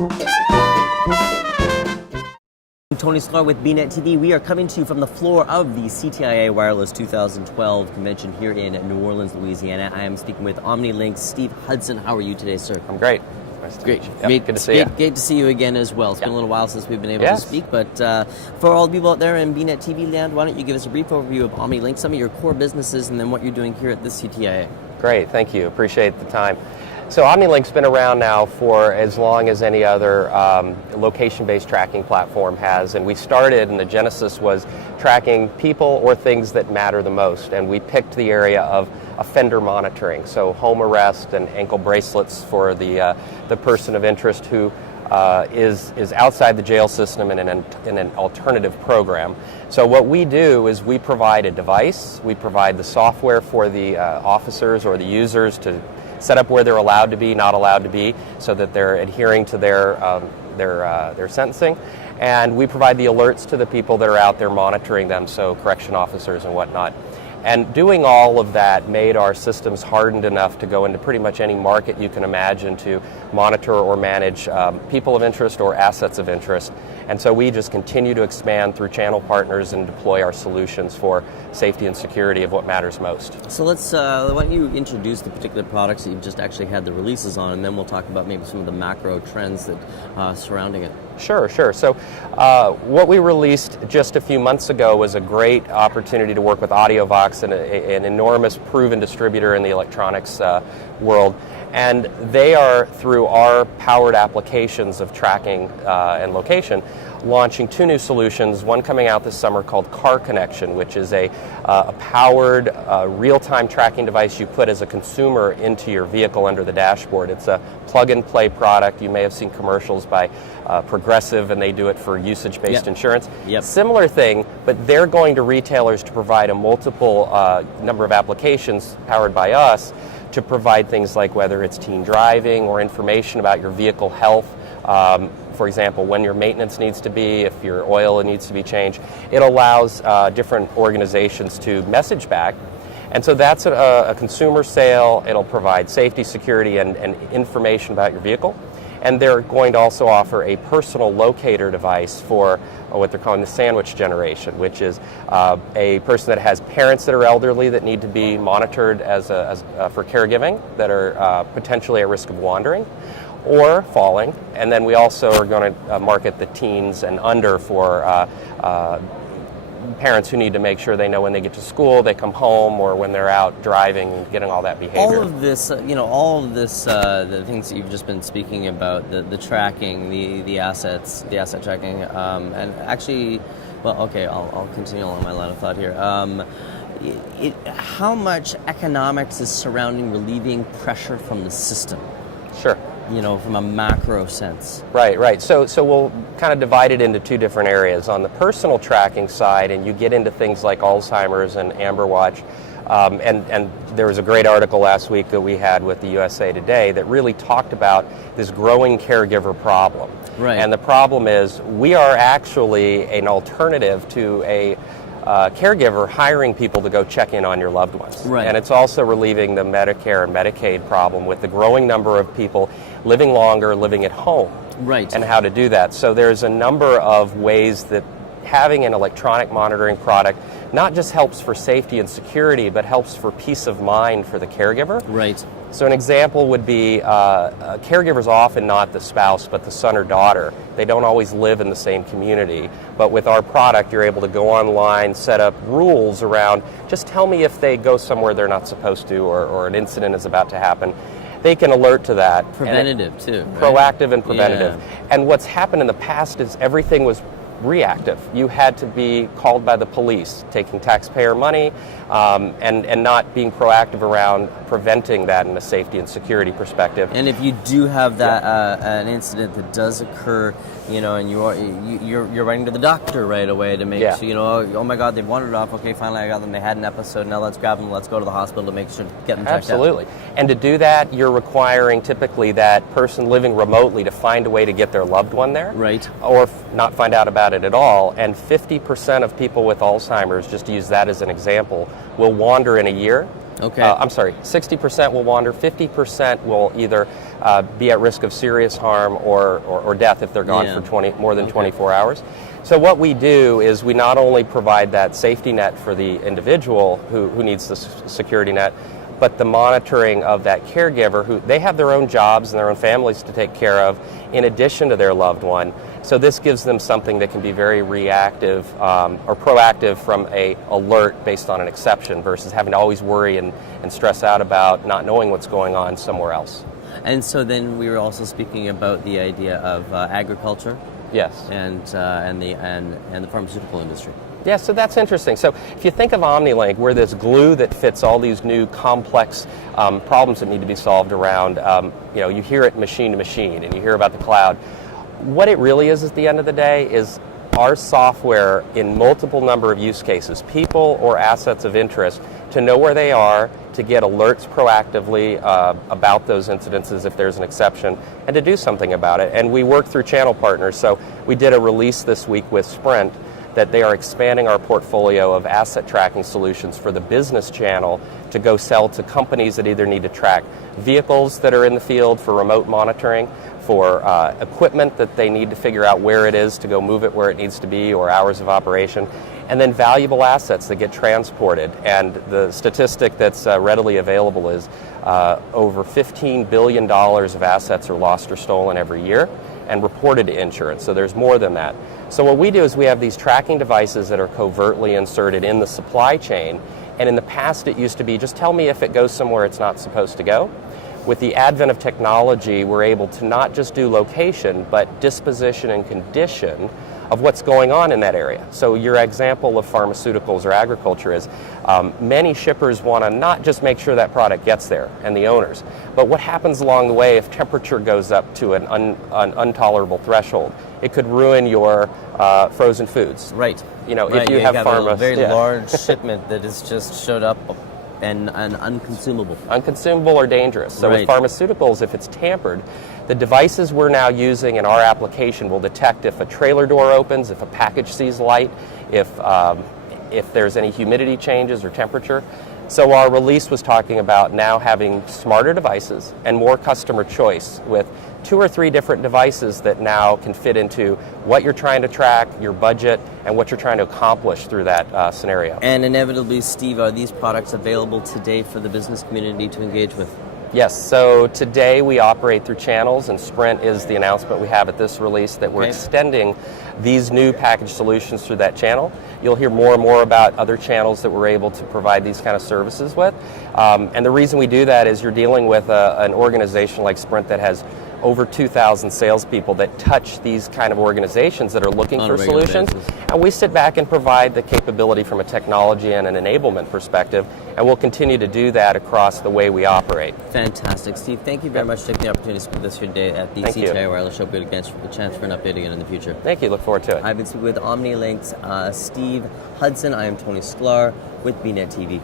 Tony Sklar with bnetTV. We are coming to you from the floor of the CTIA Wireless 2012 convention here in New Orleans, Louisiana. I am speaking with Omnilink's Steve Hudson. How are you today, sir? I'm great. Nice to meet you. Yep, good to see you. Great to see you again as well. It's been a little while since we've been able to speak, but for all the people out there in bnetTV land, why don't you give us a brief overview of Omnilink, some of your core businesses, and then what you're doing here at the CTIA. Great, thank you. Appreciate the time. So Omnilink's been around now for as long as any other location-based tracking platform has, and we started, and the genesis was tracking people or things that matter the most, and we picked the area of offender monitoring, so home arrest and ankle bracelets for the person of interest who is outside the jail system in an alternative program. So what we do is we provide a device, we provide the software for the officers or the users to set up where they're allowed to be, not allowed to be, so that they're adhering to their sentencing. And we provide the alerts to the people that are out there monitoring them, so correction officers and whatnot. And doing all of that made our systems hardened enough to go into pretty much any market you can imagine to monitor or manage people of interest or assets of interest. And so we just continue to expand through channel partners and deploy our solutions for safety and security of what matters most. So let's, why don't you introduce the particular products that you've just actually had the releases on, and then we'll talk about maybe some of the macro trends that surrounding it. Sure. So what we released just a few months ago was a great opportunity to work with AudioVox, an enormous proven distributor in the electronics world. And they are, through our powered applications of tracking and location, launching two new solutions, one coming out this summer called Car Connection, which is a powered real-time tracking device you put as a consumer into your vehicle under the dashboard. It's a plug-and-play product. You may have seen commercials by Progressive, and they do it for usage-based insurance. Similar thing, but they're going to retailers to provide a multiple number of applications powered by us to provide things like whether it's teen driving or information about your vehicle health. For example, when your maintenance needs to be, if your oil needs to be changed. It allows different organizations to message back. And so that's a consumer sale. It'll provide safety, security, and information about your vehicle. And they're going to also offer a personal locator device for what they're calling the sandwich generation, which is a person that has parents that are elderly that need to be monitored for caregiving, that are potentially at risk of wandering or falling. And then we also are going to market the teens and under for parents who need to make sure they know when they get to school, they come home, or when they're out driving, getting all that behavior. All of this, the things that you've just been speaking about, the tracking, the asset tracking, and actually, well, okay, I'll continue along my line of thought here. How much economics is surrounding relieving pressure from the system? Sure. From a macro sense. Right. So we'll kind of divide it into two different areas. On the personal tracking side, and you get into things like Alzheimer's and Amber Watch, and there was a great article last week that we had with the USA Today that really talked about this growing caregiver problem. Right. And the problem is we are actually an alternative to a caregiver hiring people to go check in on your loved ones. Right. And it's also relieving the Medicare and Medicaid problem with the growing number of people living longer, living at home. Right. And how to do that. So there's a number of ways that having an electronic monitoring product not just helps for safety and security, but helps for peace of mind for the caregiver. Right. So an example would be caregivers often not the spouse, but the son or daughter. They don't always live in the same community. But with our product, you're able to go online, set up rules around, just tell me if they go somewhere they're not supposed to, or an incident is about to happen. They can alert to that. Preventative too. Right? Proactive and preventative. Yeah. And what's happened in the past is everything was reactive. You had to be called by the police, taking taxpayer money, and not being proactive around preventing that in a safety and security perspective. And if you do have that an incident that does occur, and you're writing to the doctor right away to make sure, oh my God, they've wandered off. Okay, finally I got them. They had an episode. Now let's grab them. Let's go to the hospital to make sure to get them checked out. Absolutely. And to do that, you're requiring typically that person living remotely to find a way to get their loved one there. Right. Or not find out about it at all. And 50% of people with Alzheimer's, just to use that as an example, will wander in a year. Okay. I'm sorry, 60% will wander, 50% will either be at risk of serious harm or death if they're gone for more than 24 hours. So what we do is we not only provide that safety net for the individual who needs the security net, but the monitoring of that caregiver who they have their own jobs and their own families to take care of in addition to their loved one. So this gives them something that can be very reactive or proactive from an alert based on an exception versus having to always worry and stress out about not knowing what's going on somewhere else. And so then we were also speaking about the idea of agriculture. Yes. And the pharmaceutical industry. Yeah, so that's interesting. So if you think of Omnilink, we're this glue that fits all these new complex problems that need to be solved around, you hear it machine to machine and you hear about the cloud. What it really is at the end of the day is our software in multiple number of use cases, people or assets of interest, to know where they are, to get alerts proactively about those incidences if there's an exception, and to do something about it. And we work through channel partners. So we did a release this week with Sprint that they are expanding our portfolio of asset tracking solutions for the business channel to go sell to companies that either need to track vehicles that are in the field for remote monitoring, for equipment that they need to figure out where it is to go move it where it needs to be, or hours of operation, and then valuable assets that get transported. And the statistic that's readily available is over $15 billion of assets are lost or stolen every year and reported to insurance. So there's more than that. So what we do is we have these tracking devices that are covertly inserted in the supply chain. And in the past, it used to be, just tell me if it goes somewhere it's not supposed to go. With the advent of technology, we're able to not just do location, but disposition and condition of what's going on in that area. So your example of pharmaceuticals or agriculture is many shippers want to not just make sure that product gets there and the owners, but what happens along the way if temperature goes up to an intolerable threshold? It could ruin your frozen foods. Right. If you have a very large shipment that has just showed up and unconsumable. Unconsumable or dangerous. So with pharmaceuticals, if it's tampered, the devices we're now using in our application will detect if a trailer door opens, if a package sees light, if there's any humidity changes or temperature. So our release was talking about now having smarter devices and more customer choice with 2 or 3 different devices that now can fit into what you're trying to track, your budget, and what you're trying to accomplish through that scenario. And inevitably, Steve, are these products available today for the business community to engage with? Yes, so today we operate through channels, and Sprint is the announcement we have at this release that we're extending these new package solutions through that channel. You'll hear more and more about other channels that we're able to provide these kind of services with. And the reason we do that is you're dealing with an organization like Sprint that has over 2,000 salespeople that touch these kind of organizations that are looking for solutions. And we sit back and provide the capability from a technology and an enablement perspective, and we'll continue to do that across the way we operate. Fantastic. Steve, thank you very much for taking the opportunity to speak with us here today at the CTIA Wireless Show. Good again, a chance for an update again in the future. Thank you. Look forward to it. I've been speaking with Omnilink's Steve Hudson. I am Tony Sklar with bnetTV.